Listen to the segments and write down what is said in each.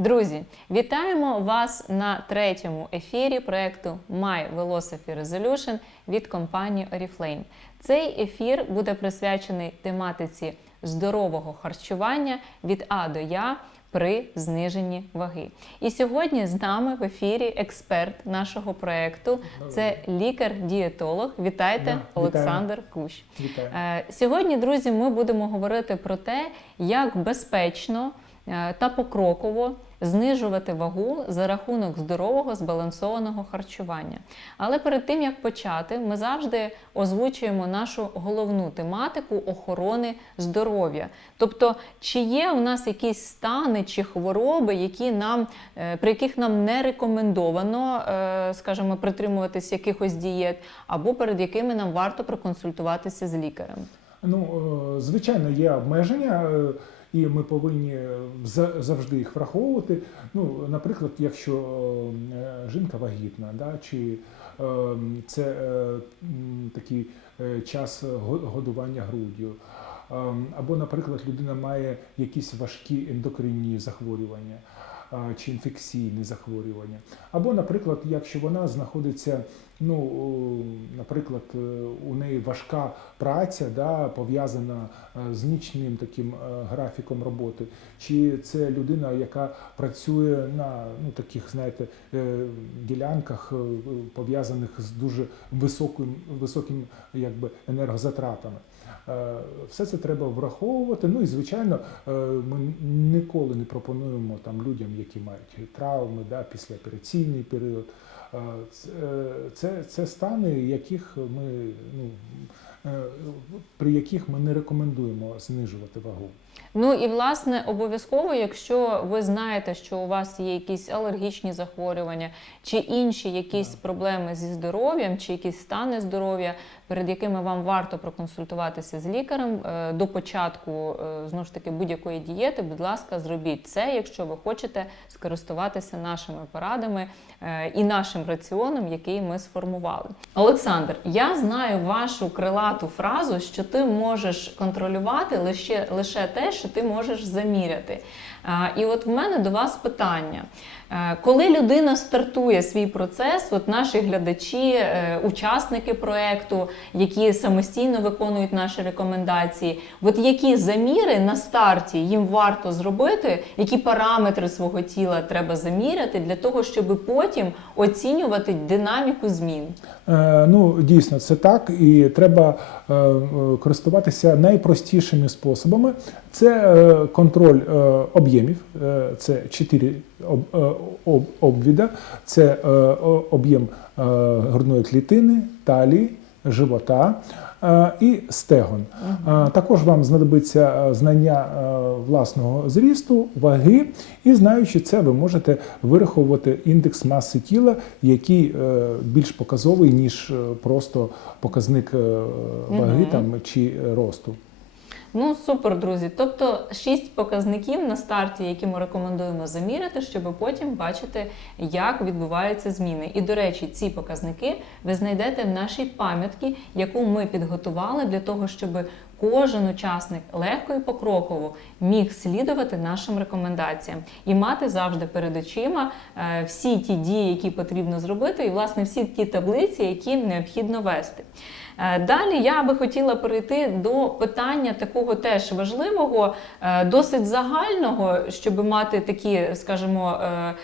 Друзі, вітаємо вас на третьому ефірі проекту My Velocity Resolution від компанії Oriflame. Цей ефір буде присвячений тематиці здорового харчування від А до Я при зниженні ваги. І сьогодні з нами в ефірі експерт нашого проекту. Це лікар-дієтолог. Вітайте, Да, вітаю. Олександр Кущ. Вітаю. Е, Сьогодні, друзі, ми будемо говорити про те, як безпечно та покроково знижувати вагу за рахунок здорового збалансованого харчування. Але перед тим як почати, ми завжди озвучуємо нашу головну тематику охорони здоров'я. Тобто, чи є у нас якісь стани чи хвороби, які нам е, при яких нам не рекомендовано, е, скажімо, притримуватись якихось дієт, або перед якими нам варто проконсультуватися з лікарем. Ну, е, звичайно, є обмеження, е, і ми повинні за- завжди їх враховувати. Ну, наприклад, якщо е, жінка вагітна, да, чи е, це е, такий е, час годування груддю. Е, Або, наприклад, людина має якісь важкі ендокринні захворювання чи інфекційні захворювання. Або, наприклад, якщо вона знаходиться, ну, наприклад, е, у неї важка праця, да, пов'язана е, з нічним таким е, графіком роботи, чи це людина, яка працює на ну, таких, знаєте, ділянках, пов'язаних з дуже високим, високим якби, енергозатратами. Е, Все це треба враховувати. Ну і звичайно, е, ми ніколи не пропонуємо там людям, які мають травми, да, післяопераційний період. Е, Це, це, стани, яких ми ну. При яких ми не рекомендуємо знижувати вагу. Ну і власне обов'язково, якщо ви знаєте, що у вас є якісь алергічні захворювання чи інші якісь проблеми зі здоров'ям, чи якісь стани здоров'я, перед якими вам варто проконсультуватися з лікарем е, до початку е, знову ж таки будь-якої дієти, будь ласка, зробіть це, якщо ви хочете скористуватися нашими порадами е, і нашим раціоном, який ми сформували. Олександр, я знаю вашу крилату фразу, що ти можеш контролювати лише, лише те, що ти можеш заміряти. І от в мене до вас питання. Е, Коли людина стартує свій процес, от наші глядачі, е, учасники проекту, які самостійно виконують наші рекомендації, от які заміри на старті їм варто зробити, які параметри свого тіла треба заміряти для того, щоб потім оцінювати динаміку змін? Е, Ну, дійсно, це так, і треба е, е, користуватися найпростішими способами. Це е, контроль е, об'ємів, е, це чотири е, об, обвіда, це е, об'єм грудної клітини, талії, живота і стегон. Також вам знадобиться знання власного зрісту, ваги, і знаючи це, ви можете вираховувати індекс маси тіла, який більш показовий, ніж просто показник ваги там, чи росту. Ну супер, друзі. Тобто шість показників на старті, які ми рекомендуємо заміряти, щоб потім бачити, як відбуваються зміни. І до речі, ці показники ви знайдете в нашій пам'ятці, яку ми підготували для того, щоб кожен учасник легко і покроково міг слідувати нашим рекомендаціям і мати завжди перед очима е, всі ті дії, які потрібно зробити, і власне всі ті таблиці, які необхідно вести. Е, Далі я би хотіла перейти до питання такого теж важливого, е, досить загального, щоб мати такі, скажімо, е,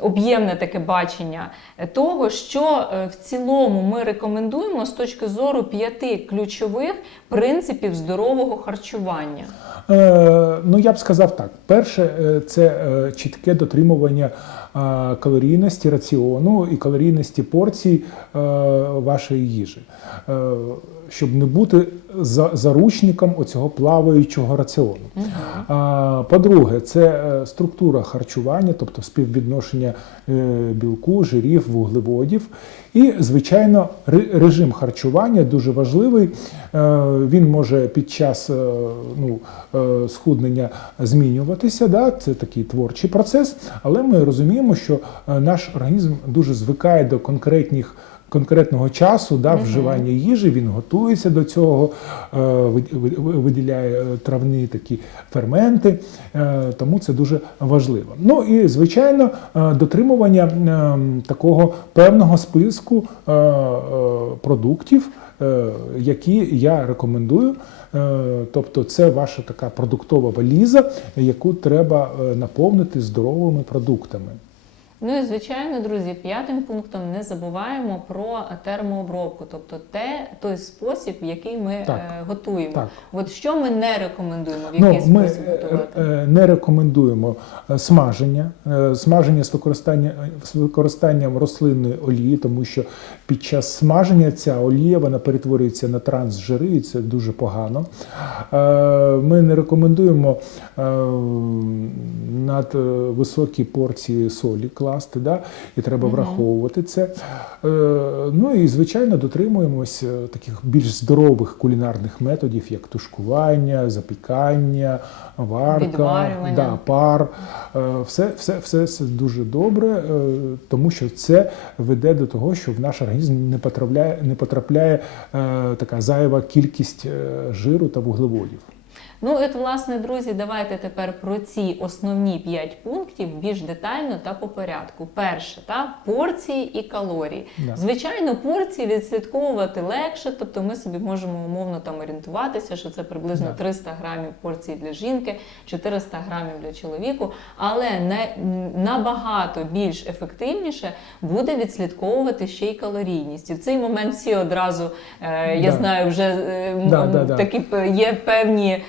об'ємне таке бачення того, що в цілому ми рекомендуємо з точки зору п'яти ключових принципів здорового харчування. Е, Ну, я б сказав так: перше, це чітке дотримування калорійності раціону і калорійності порцій е, вашої їжі, Е, щоб не бути за- заручником оцього плаваючого раціону. А, По-друге, це е, структура харчування, тобто співвідношення е, білку, жирів, вуглеводів. І, звичайно, режим харчування дуже важливий. Е, Він може під час ну, схуднення змінюватися. Да? Це такий творчий процес, але ми розуміємо, що наш організм дуже звикає до конкретних конкретного часу да, вживання їжі, він готується до цього, е, ви- ви- ви- виділяє е, травні такі ферменти, е, тому це дуже важливо. Ну і звичайно, дотримування такого певного списку продуктів, які я рекомендую. Тобто це ваша така продуктова валіза, яку треба наповнити здоровими продуктами. Ну і звичайно, друзі, п'ятим пунктом не забуваємо про термообробку, тобто те, той спосіб, в який ми Так. е, готуємо. Так. От що ми не рекомендуємо, в Ну, який ми спосіб е, готувати? е, не рекомендуємо смаження, смаження з використання з використанням рослинної олії, тому що під час смаження ця олія вона перетворюється на трансжири, і це дуже погано. Ми не рекомендуємо над високі порції солі класти, да? і треба враховувати це. Е, Ну і звичайно дотримуємось е, таких більш здорових кулінарних методів, як тушкування, запікання, варка, да, пар. Е, Все, все, все це дуже добре, тому що це веде до того, що в наш організм не потрапляє, не потрапляє така зайва кількість жиру та вуглеводів. Ну, от, власне, друзі, давайте тепер про ці основні 5 пунктів більш детально та по порядку. Перше, та порції і калорії. Да. Звичайно, порції відслідковувати легше, тобто ми собі можемо умовно там орієнтуватися, що це приблизно Да. 300 грамів порції для жінки, 400 грамів для чоловіку. Але не набагато більш ефективніше буде відслідковувати ще й калорійність. І в цей момент всі одразу е, я Да. знаю, вже е, Да, да, да. такі п- є певні е,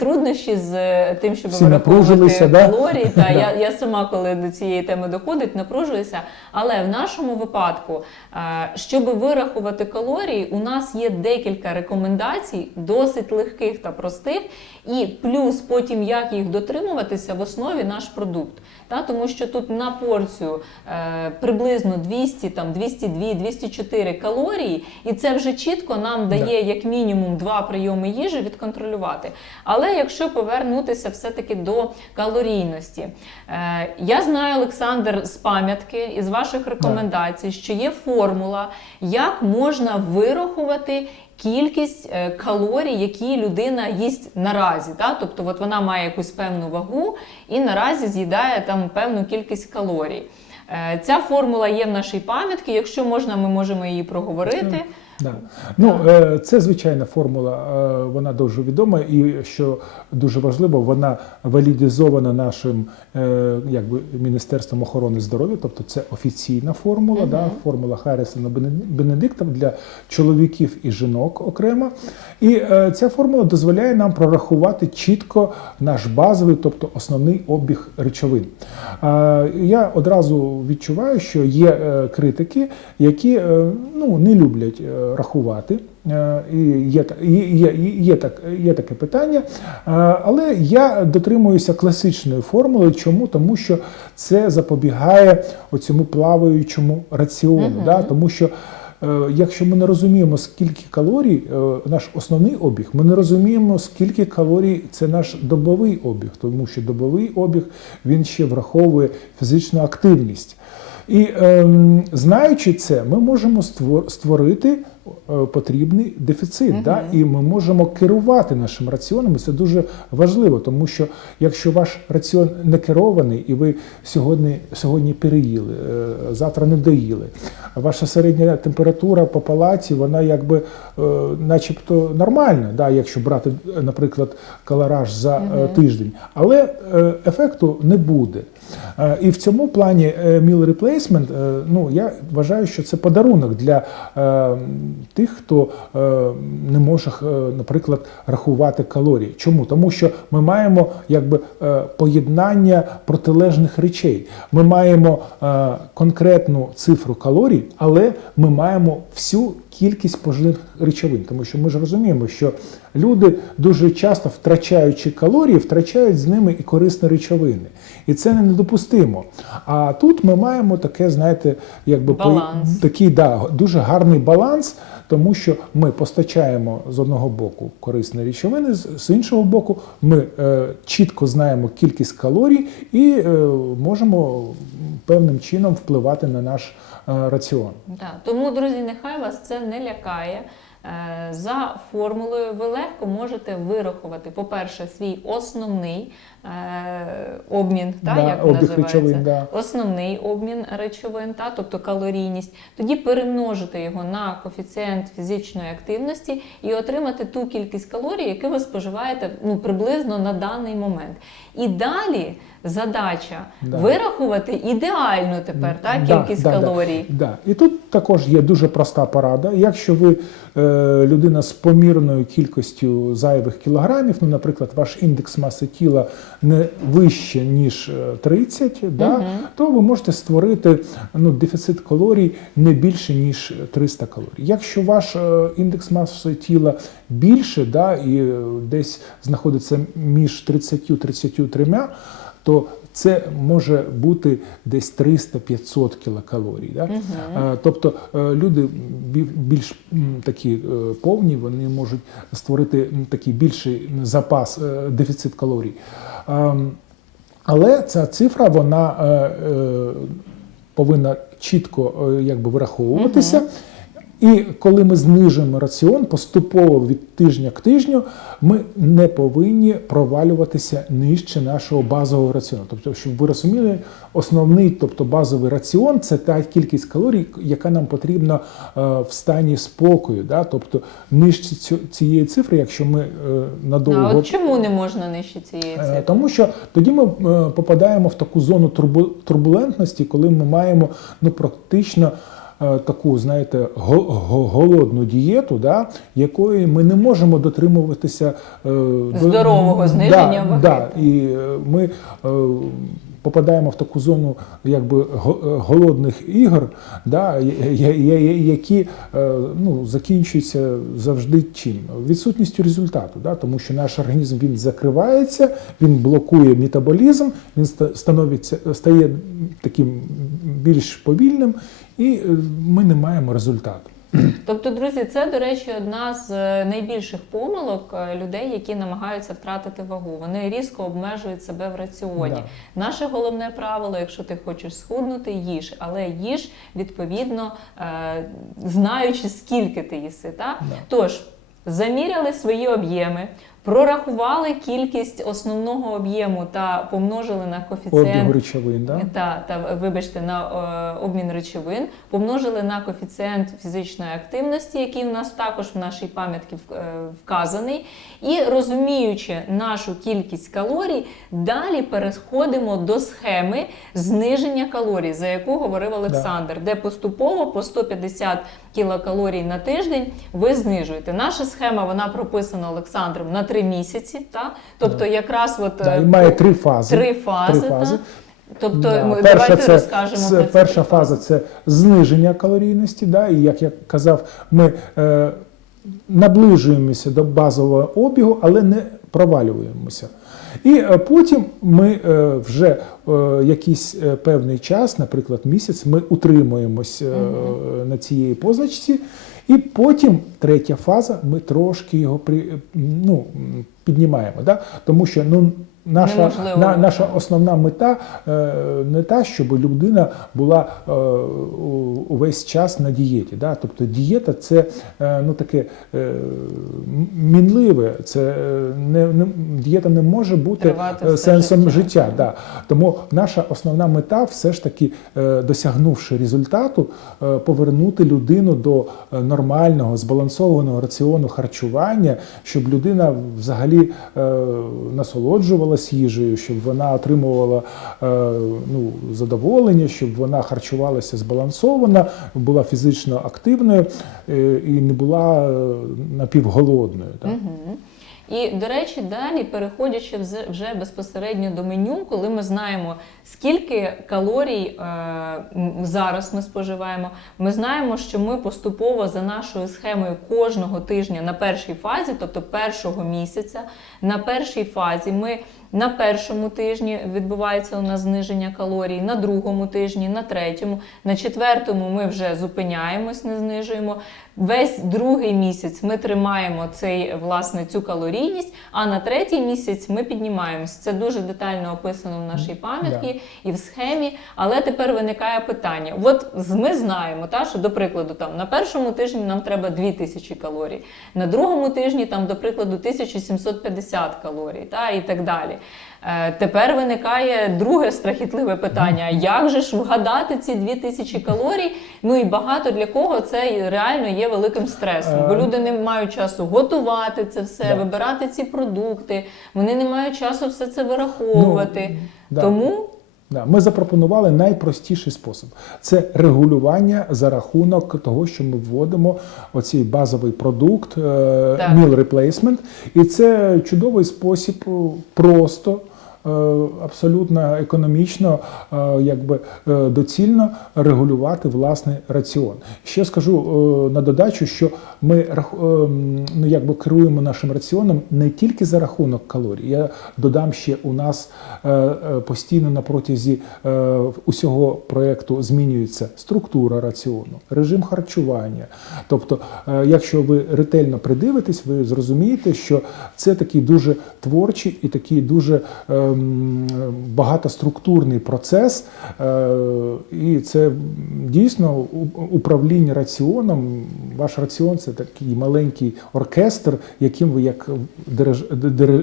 труднощі з е, тим, щоб Всі да? калорії. Та Да. я, я сама, коли до цієї теми доходить, напружуюся. Але в нашому випадку, е, щоб вирахувати калорії, у нас є декілька рекомендацій, досить легких та простих, і плюс потім як їх дотримуватися в основі наш продукт. Та, тому що тут на порцію е, приблизно 200, там 202, 204 калорії, і це вже чітко нам дає як мінімум два прийоми їжі відконтролювати. Але якщо повернутися все-таки до калорійності, е, я знаю, Олександр, з пам'ятки із ваших рекомендацій, що є формула, як можна вирахувати. Кількість е, калорій, які людина їсть наразі, та? тобто от вона має якусь певну вагу і наразі з'їдає там певну кількість калорій. Е, Ця формула є в нашій пам'ятці. Якщо можна, ми можемо її проговорити. Да. Ну, е, це звичайна формула, е, вона дуже відома, і що дуже важливо, вона валідизована нашим е, якби, Міністерством охорони здоров'я, тобто це офіційна формула, да, формула Харрісона Бенедикта для чоловіків і жінок окремо. І ця формула дозволяє нам прорахувати чітко наш базовий, тобто основний обіг речовин. Я одразу відчуваю, що є критики, які ну, не люблять рахувати. Е, І є, є, є, є, так, є таке питання, Е, але я дотримуюся класичної формули. Чому? Тому що це запобігає оцьому плаваючому раціону. Да? Тому що е, якщо ми не розуміємо, скільки калорій, наш основний обіг, ми не розуміємо, скільки калорій це наш добовий обіг, тому що добовий обіг він ще враховує фізичну активність. І ем, знаючи це, ми можемо створ- створити е, потрібний дефіцит, да? і ми можемо керувати нашим раціоном. І це дуже важливо, тому що якщо ваш раціон не керований, і ви сьогодні, сьогодні переїли, е, завтра не доїли, ваша середня температура по палаті, вона якби е, начебто нормальна, да? якщо брати, наприклад, калораж за е, тиждень, але е, ефекту не буде. Е, І в цьому плані е, meal replacement, е, ну я вважаю, що це подарунок для тих, хто не може, наприклад, рахувати калорії. Чому? Тому що ми маємо якби поєднання протилежних речей. Ми маємо конкретну цифру калорій, але ми маємо всю кількість поживних речовин, тому що ми ж розуміємо, що люди дуже часто втрачаючи калорії, втрачають з ними і корисні речовини, і це не недопустимо. А тут ми маємо таке, знаєте, якби по- такий да, дуже гарний баланс. тому що ми постачаємо з одного боку корисні речовини, з з іншого боку, ми е, чітко знаємо кількість калорій і е, можемо певним чином впливати на наш е, раціон. Так, тому, друзі, нехай вас це не лякає. Е, За формулою ви легко можете вирахувати, по-перше, свій основний обмін, та, Да, як називається, речовин, да. основний обмін речовин, та, тобто калорійність, тоді перемножити його на коефіцієнт фізичної активності і отримати ту кількість калорій, яку ви споживаєте ну, приблизно на даний момент. І далі задача Да. вирахувати ідеально тепер та, кількість да, да. калорій. Да. І тут також є дуже проста порада. Якщо ви е, людина з помірною кількістю зайвих кілограмів, ну, наприклад, ваш індекс маси тіла не вище, ніж е, 30, да, то ви можете створити ну, дефіцит калорій не більше, ніж 300 калорій. Якщо ваш е, індекс маси тіла більше, да, і е, десь знаходиться між 30 і 33, то це може бути десь 300-500 кілокалорій. Да? Е, Тобто е, люди більш такі е, повні, вони можуть створити такий більший запас, е, дефіцит калорій. Ем, Але ця цифра вона е, е, повинна чітко е, якби, вираховуватися. І коли ми знижуємо раціон поступово від тижня к тижню, ми не повинні провалюватися нижче нашого базового раціону. Тобто, щоб ви розуміли, основний, тобто базовий раціон це та кількість калорій, яка нам потрібна е, в стані спокою. Да? Тобто нижче цієї цифри, якщо ми е, надовго А от чому не можна нижче цієї Е, цифри? Тому що тоді ми попадаємо в таку зону турбу- турбулентності, коли ми маємо ну практично. Е, Таку, знаєте, го- го- голодну дієту, да, якої ми не можемо дотримуватися е, до- Здорового зниження да, ваги. Да, і е, ми попадаємо в таку зону якби голодних ігор, да, які ну, закінчуються завжди чим? Відсутністю результату, да, тому що наш організм він закривається, він блокує метаболізм, він становиться, стає таким більш повільним, і е, ми не маємо результату. Тобто, друзі, це, до речі, одна з е, найбільших помилок е, людей, які намагаються втратити вагу. Вони різко обмежують себе в раціоні. Да. Наше головне правило, якщо ти хочеш схуднути, їж, але їж відповідно, знаючи, скільки ти їси. Та? Да. Тож, заміряли свої об'єми. Прорахували кількість основного об'єму та помножили на коефіцієнт Обігу речовин. Да? та, та вибачте, на е, обмін речовин, помножили на коефіцієнт фізичної активності, який у нас також в нашій пам'ятці е, вказаний. І розуміючи нашу кількість калорій, далі переходимо до схеми зниження калорій, за яку говорив Олександр, де поступово по 150 кілокалорій на тиждень ви знижуєте. Наша схема вона прописана Олександром на 3 місяці. Та? Тобто, якраз от, Да, е, і має три фази. Три фази. Три фази. Та? Тобто, Да. ми, Перша давайте це, розкажемо це про ці перша три фаза це зниження калорійності. Да? І як я казав, ми е, наближуємося до базового обігу, але не провалюємося. І е, потім ми е, вже е, якийсь певний час, наприклад, місяць, ми утримуємось угу. на цієї позначці. І потім третя фаза, ми трошки його при, ну, піднімаємо. Да? Тому що ну, наша, на, наша основна мета е, не та, щоб людина була е, увесь час на дієті. Да? Тобто дієта це е, ну, таке мінливе, це не, не, дієта не може бути Тривати сенсом життя. життя. Да. Тому наша основна мета все ж таки, досягнувши результату, повернути людину до нормального, збалансованого раціону харчування, щоб людина взагалі е, насолоджувалась їжею, щоб вона отримувала е, ну, задоволення, щоб вона харчувалася збалансовано, була фізично активною е, і не була е, напівголодною. Да? Мгм. І, до речі, далі, переходячи вже безпосередньо до меню, коли ми знаємо, скільки калорій е, зараз ми споживаємо, ми знаємо, що ми поступово за нашою схемою кожного тижня на першій фазі, тобто першого місяця, на першій фазі ми На першому тижні відбувається у нас зниження калорій, на другому тижні, на третьому, на четвертому ми вже зупиняємось, не знижуємо. Весь другий місяць ми тримаємо цей власне цю калорійність, а на третій місяць ми піднімаємось. Це дуже детально описано в нашій пам'ятці і в схемі. Але тепер виникає питання: от ми знаємо, та що до прикладу, там на першому тижні нам треба 2000 калорій, на другому тижні там, до прикладу, 1750 калорій, та і так далі. Е, Тепер виникає друге страхітливе питання: як же ж вгадати ці 2000 калорій? Ну і багато для кого це реально є великим стресом, бо Е, люди не мають часу готувати це все, Да. вибирати ці продукти. Вони не мають часу все це вираховувати. Ну, да. Тому ми запропонували найпростіший спосіб: це регулювання за рахунок того, що ми вводимо оцей базовий продукт е, Так. meal replacement. І це чудовий спосіб е, просто. Е, Абсолютно економічно, е, якби е, доцільно регулювати власний раціон. Ще скажу на додачу, що ми ну, якби керуємо нашим раціоном не тільки за рахунок калорій. Я додам ще у нас постійно на протязі усього проєкту змінюється структура раціону, режим харчування. Тобто, якщо ви ретельно придивитесь, ви зрозумієте, що це такий дуже творчий і такий дуже ем, багатоструктурний процес, е, і це дійсно управління раціоном. Ваш раціон це такий маленький оркестр, яким ви як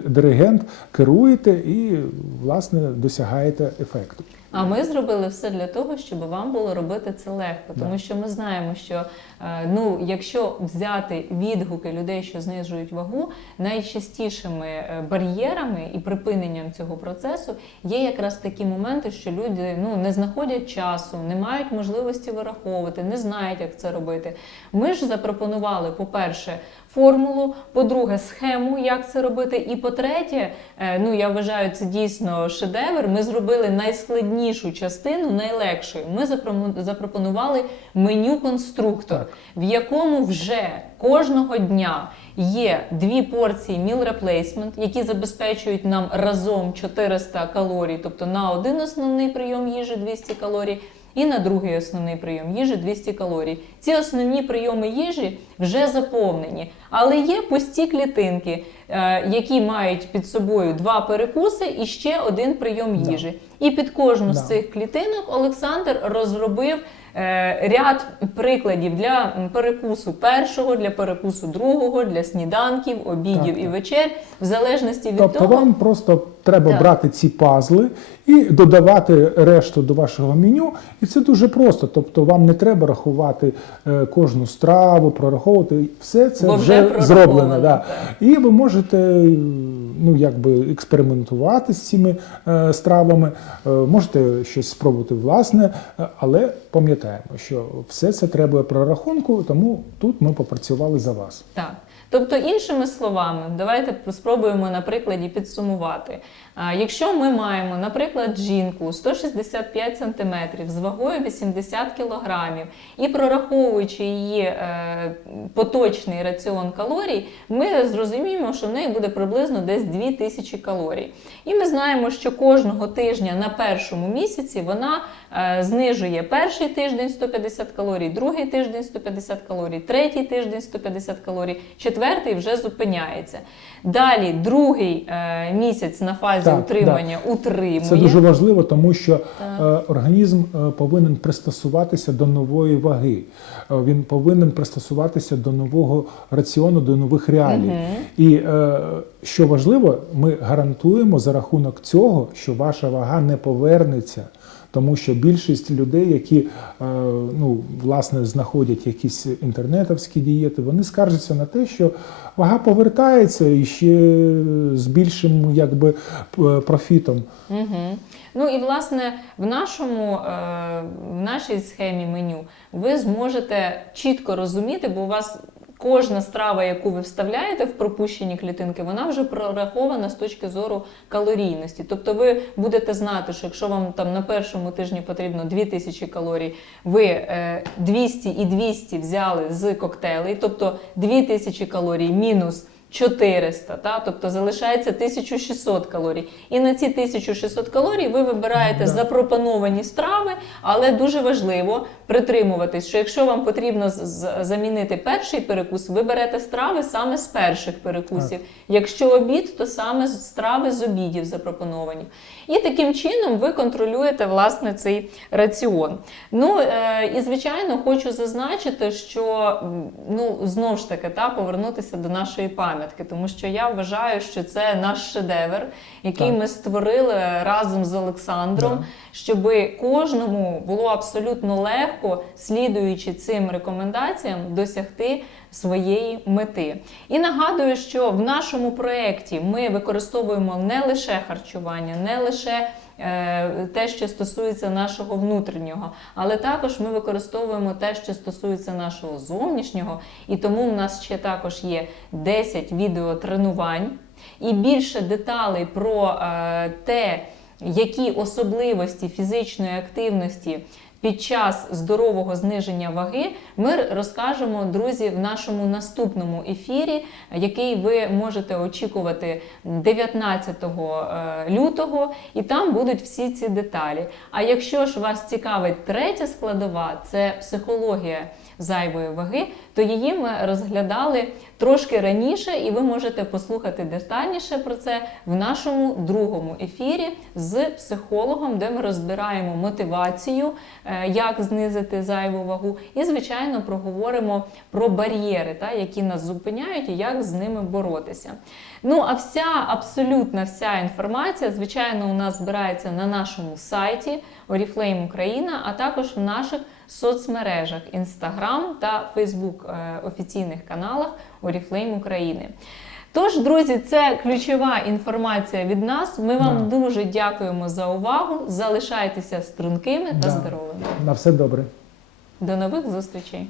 диригент керуєте і власне досягаєте ефекту. А ми зробили все для того, щоб вам було робити це легко, тому що ми знаємо, що е, ну, якщо взяти відгуки людей, що знижують вагу, найчастішими е, бар'єрами і припиненням цього процесу є якраз такі моменти, що люди ну не знаходять часу, не мають можливості вираховувати, не знають, як це робити. Ми ж запропонували, по-перше, формулу, по-друге, схему, як це робити. І по-третє, е, ну я вважаю, це дійсно шедевр. Ми зробили найскладнішу частину найлегшою. Ми запропонували меню конструктор, в якому вже кожного дня є дві порції meal replacement, які забезпечують нам разом 400 калорій, тобто на один основний прийом їжі 200 калорій. І на другий основний прийом їжі 200 калорій. Ці основні прийоми їжі вже заповнені, але є пусті клітинки, е, які мають під собою два перекуси і ще один прийом Да. їжі. І під кожну з цих клітинок Олександр розробив е, ряд прикладів для перекусу першого, для перекусу другого, для сніданків, обідів Так, і вечер, в залежності від Тобто того. вам просто треба Так. брати ці пазли і додавати решту до вашого меню. І це дуже просто. Тобто вам не треба рахувати е, кожну страву, прораховувати. Все це Бо вже, вже зроблено. Да. І ви можете ну, якби експериментувати з цими е, стравами, е, можете щось спробувати власне, але пам'ятаємо, що все це треба прорахунку, тому тут ми попрацювали за вас. Так. Тобто, іншими словами, давайте спробуємо на прикладі підсумувати. Якщо ми маємо, наприклад, жінку 165 см з вагою 80 кг і прораховуючи її е, поточний раціон калорій, ми зрозуміємо, що в неї буде приблизно десь 2000 калорій. І ми знаємо, що кожного тижня на першому місяці вона е, знижує перший тиждень 150 калорій, другий тиждень 150 калорій, третій тиждень 150 калорій, четвертий вже зупиняється. Далі другий е, місяць на фазі Так, утримання утримує. Це дуже важливо, тому що Так. е, організм е, повинен пристосуватися до нової ваги. Е, Він повинен пристосуватися до нового раціону, до нових реалій. І е, що важливо, ми гарантуємо за рахунок цього, що ваша вага не повернеться. Тому що більшість людей, які е, ну, власне знаходять якісь інтернетовські дієти, вони скаржаться на те, що вага повертається і ще з більшим якби профітом. Угу. Ну і власне в нашому е, в нашій схемі меню ви зможете чітко розуміти, бо у вас кожна страва, яку ви вставляєте в пропущені клітинки, вона вже прорахована з точки зору калорійності. Тобто ви будете знати, що якщо вам там на першому тижні потрібно 2000 калорій, ви е, 200 і 200 взяли з коктейлей, тобто 2000 калорій мінус 400, та? тобто залишається 1600 калорій. І на ці 1600 калорій ви вибираєте Да. запропоновані страви, але дуже важливо притримуватись, що якщо вам потрібно замінити перший перекус, ви берете страви саме з перших перекусів. Якщо обід, то саме страви з обідів запропоновані. І таким чином ви контролюєте власне цей раціон. Ну е, і звичайно, хочу зазначити, що ну знову ж таки та повернутися до нашої пам'ятки, тому що я вважаю, що це наш шедевр, який Так. ми створили разом з Олександром, Да. щоб кожному було абсолютно легко, слідуючи цим рекомендаціям, досягти своєї мети. І нагадую, що в нашому проєкті ми використовуємо не лише харчування, не лише те, що стосується нашого внутрішнього, але також ми використовуємо те, що стосується нашого зовнішнього, і тому в нас ще також є 10 відеотренувань. І більше деталей про е, те, які особливості фізичної активності під час здорового зниження ваги ми розкажемо, друзі, в нашому наступному ефірі, який ви можете очікувати 19 е, лютого, і там будуть всі ці деталі. А якщо ж вас цікавить третя складова, це психологія зайвої ваги, то її ми розглядали трошки раніше, і ви можете послухати детальніше про це в нашому другому ефірі з психологом, де ми розбираємо мотивацію, е, як знизити зайву вагу, і, звичайно, проговоримо про бар'єри, та, які нас зупиняють, і як з ними боротися. Ну, а вся, абсолютно вся інформація, звичайно, у нас збирається на нашому сайті Oriflame Україна, а також в наших соцмережах Instagram та Facebook е, офіційних каналах Oriflame України. Тож, друзі, це ключова інформація від нас. Ми вам Да. дуже дякуємо за увагу. Залишайтеся стрункими та Да. здоровими. На все добре. До нових зустрічей!